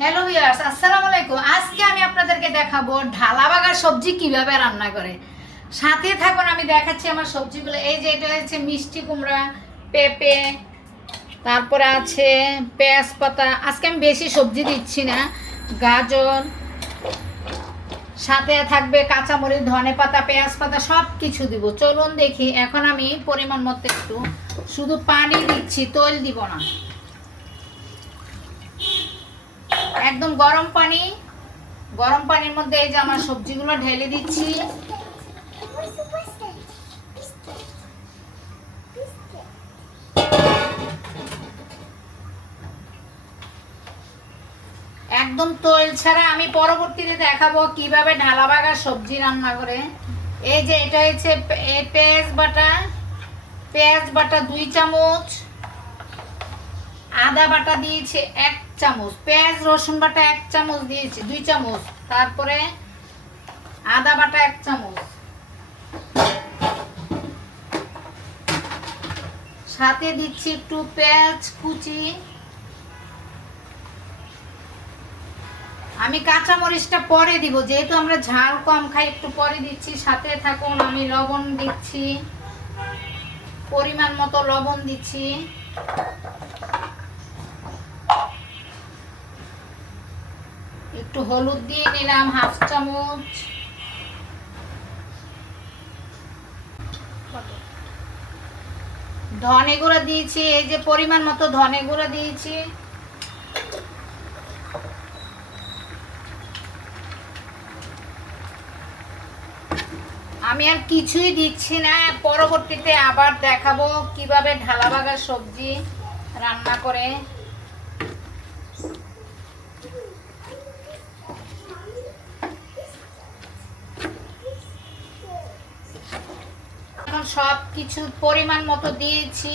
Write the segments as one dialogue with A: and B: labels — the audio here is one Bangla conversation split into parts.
A: হ্যালো ভিউয়ার্স আসসালামু আলাইকুম। আজকে আমি আপনাদেরকে দেখাবো ঢালা বাগার সবজি কীভাবে রান্না করে। সাথে থাকুন, আমি দেখাচ্ছি আমার সবজিগুলো। এই যে এটা হচ্ছে মিষ্টি কুমড়া, পেঁপে, তারপরে আছে পেঁয়াজ পাতা আজকে আমি বেশি সবজি দিচ্ছি না, গাজর, সাথে থাকবে কাঁচামরিচ ধনে পাতা পেঁয়াজ পাতা সব কিছু দিব। চলুন দেখি, এখন আমি পরিমাণ মতো একটু শুধু পানি দিচ্ছি, তৈল দিব না। একদম গরম পানি, গরম পানির মধ্যে এই যে আমার সবজিগুলো ঢেলে দিচ্ছি। একদম তৈল ছাড়া আমি পরবর্তীতে দেখাবো কীভাবে ঢালা বাগা সবজি রান্না করে। এই যে এটা হচ্ছে পেঁয়াজ বাটা পেঁয়াজ বাটা দুই চামচ, আদা বাটা দিয়েছে এক চামচ, পেঁয়াজ, রসুন বাটা এক চামচ দিয়েছি, দুই চামচ। তারপরে আদা বাটা এক চামচ। সাথে দিচ্ছি একটু পেঁয়াজ, কুচি। আমি কাঁচা মরিচটা পরে দিব, যেহেতু আমরা ঝাল কম খাই, একটু পরে দিচ্ছি। সাথে থাকুন, আমি লবণ দিচ্ছি। পরিমাণ মতো লবণ দিচ্ছি। একটু হলুদ দিয়ে নিলাম, হাফ চামচ। ধনে গুঁড়া দিয়েছি, এই যে পরিমাণ মতো ধনে গুঁড়া দিয়েছি। আমি আর কিছুই দিচ্ছি না, পরবর্তীতে আবার দেখাবো কীভাবে ঢালা বাগা সবজি রান্না করে। সব কিছু পরিমাণ মতো দিয়েছি।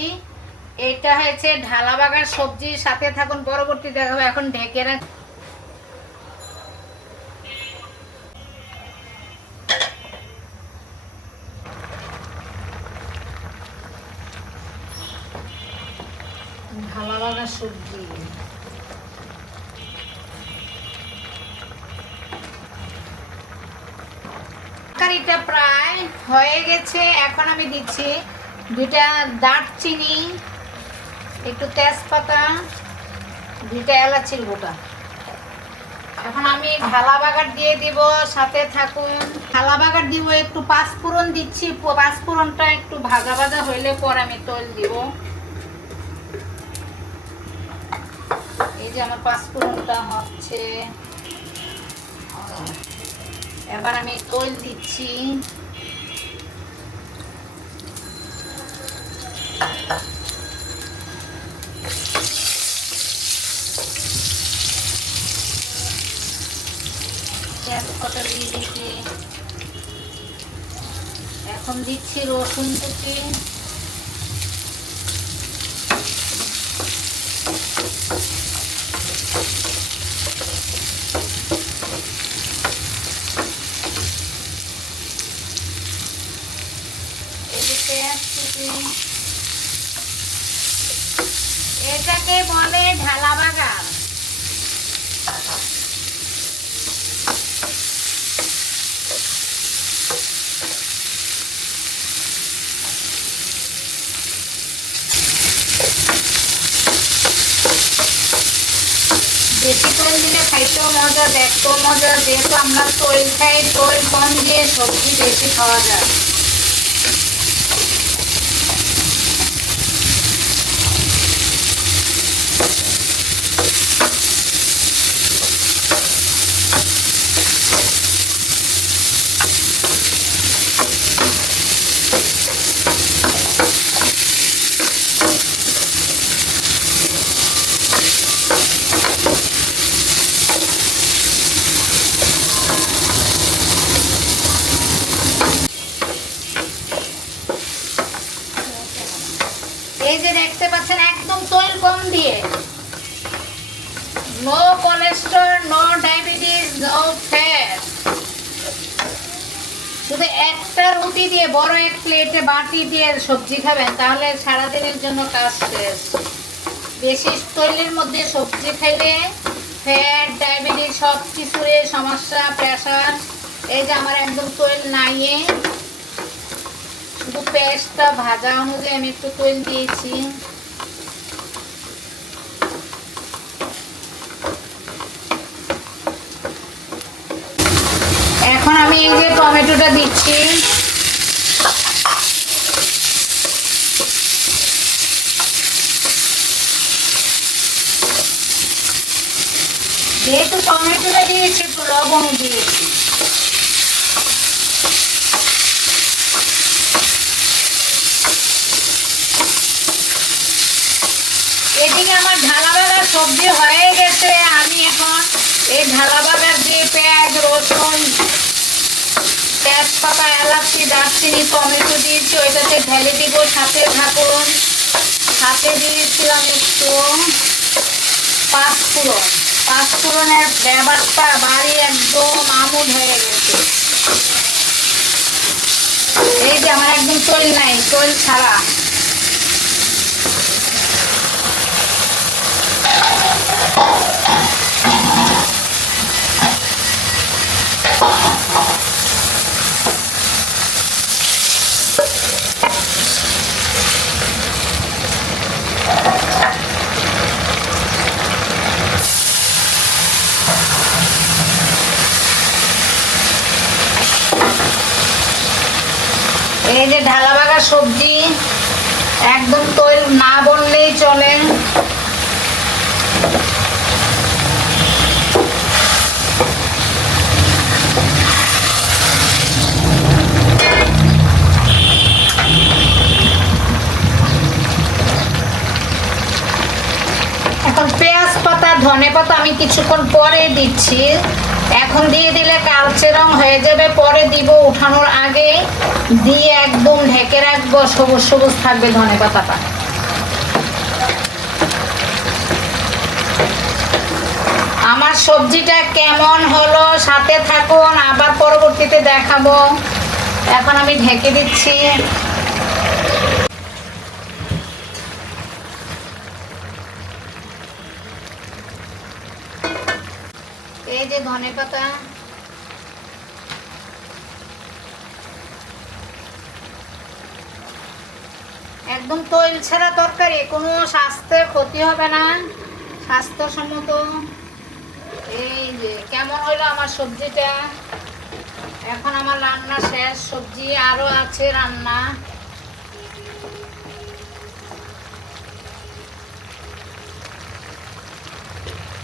A: এটা হয়েছে ঢালা বাগার সবজি সাথে থাকুন, পরবর্তী দেখাবো, এখন ঢেকে রাখ ঢালা বাগার সবজি। তরকারিটা প্রায় হয়ে গেছে। এখন আমি দিচ্ছি দুইটা দারচিনি, একটু তেজপাতা, দুইটা এলাচির গোটা এখন আমি ঢালা বাগার দিয়ে দিব, সাথে থাকুন। ঢালা বাগার দিব, একটু পাঁচফোড়ন দিচ্ছি। পাঁচফোড়নটা একটু ভাজা ভাজা হইলে পর আমি তৈল দিব। এই যে আমার পাঁচফোড়নটা হচ্ছে। এবার আমি তৈল দিচ্ছি তেজপাতা দিয়ে দিচ্ছি এখন দিচ্ছি রসুন কুচি। এটাকে বলে ঢালা বাগান বেশি তৈল দিলে খাইতেও মজা দেখতেও মজা যেহেতু আমরা তৈল খাই তৈল কম দিয়ে সবজি বেশি খাওয়া যায় এই যে দেখতে পাচ্ছেন একদম তৈল কম দিয়ে no cholesterol no diabetes no fat শুধু একটা রুটি দিয়ে, বড় এক প্লেটে বাটি দিয়ে সবজি খাবেন, তাহলে সারাদিনের জন্য কাজ শেষ। বেশি তৈলের মধ্যে সবজি খাইলে ফ্যাট ডায়াবেটিস সব কিছুরে সমস্যা প্রেশার এই যে আমার একদম তৈল নাইয়ে শুধু পেস্টটা ভাজা অনুযায়ী আমি একটু তৈল দিয়েছি এখন আমি এই যে টমেটোটা দিচ্ছি। যেহেতু টমেটোটা দিয়েছি, একটু লবণ দিয়েছি এদিকে আমার ঢালা বাগার সবজি হয়ে গেছে। আমি এখন এই ঢালা বাগার দিয়ে পেঁয়াজ, রসুন তেজপাতা এলাচি, দারচিনি, টমেটো দিয়েছি ওইটাতে ঢেলে দিব সাথে থাকুন সাথে দিয়েছিলাম একটু পাঁচফোড়ন পাঁচফোড়নের ব্যাপারটা বাড়ি একদম আমুল হয়ে গেছে। এই যে আমার একদম তৈল নাই তৈল ছাড়া। এই যে ঢালা বাগা সবজি, একদম তৈল না বললেই চলে। এখন পেঁয়াজ পাতা, ধনে পাতা আমি কিছুক্ষণ পরে দিচ্ছি। এখন দিয়ে দিলে কালচে রং হয়ে যাবে, পরে দিব উঠানোর আগে দিয়ে একদম ঢেকে রাখব, সবুজ সবুজ থাকবে ধনে পাতাটা। আমার সবজিটা কেমন হলো সাথে থাকুন, আবার পরবর্তীতে দেখাবো। এখন আমি ঢেকে দিচ্ছি। এই যে ধনে পাতা। একদম তৈল ছাড়া তরকারি, কোনো স্বাস্থ্যের ক্ষতি হবে না, স্বাস্থ্যসম্মত। এই যে, কেমন হইল আমার সবজিটা? এখন আমার রান্না শেষ, সবজি আরও আছে রান্না।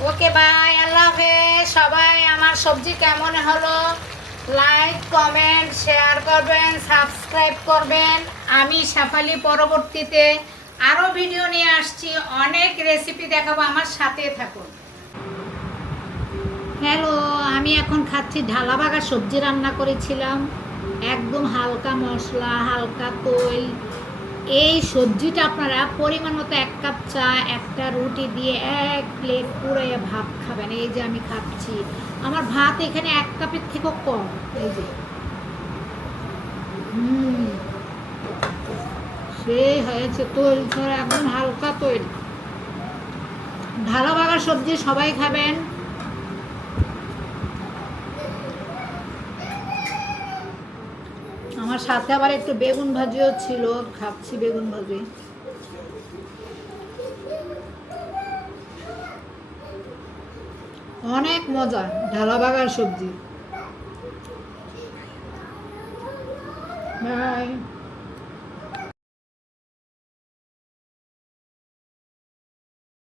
A: ওকে বাই আল্লাহ হাফেজ। সবাই, আমার সবজি কেমন হলো? লাইক কমেন্ট শেয়ার করবেন সাবস্ক্রাইব করবেন। আমি শেফালি পরবর্তীতে আরও ভিডিও নিয়ে আসছি। অনেক রেসিপি দেখাবো। আমার সাথে থাকুন। হ্যালো আমি এখন খাচ্ছি ঢালা বাগা সবজি রান্না করেছিলাম। একদম হালকা মশলা, হালকা তৈল। এই সবজিটা আপনারা পরিমাণ মতো এক কাপ চা, একটা রুটি দিয়ে এক প্লেট পুরো ভাত খাবেন। এই যে আমি খাচ্ছি। আমার ভাত এখানে এক কাপের থেকেও কম। এই যে। হুম। সেই হয়েছে তৈল একদম হালকা তৈল। ঢালা বাগার সবজি সবাই খাবেন। আমার সাথে আবার একটু বেগুন ভাজিও ছিল, খাচ্ছি বেগুন ভাজি। অনেক মজা, ঢালা বাগার সবজি। বাই।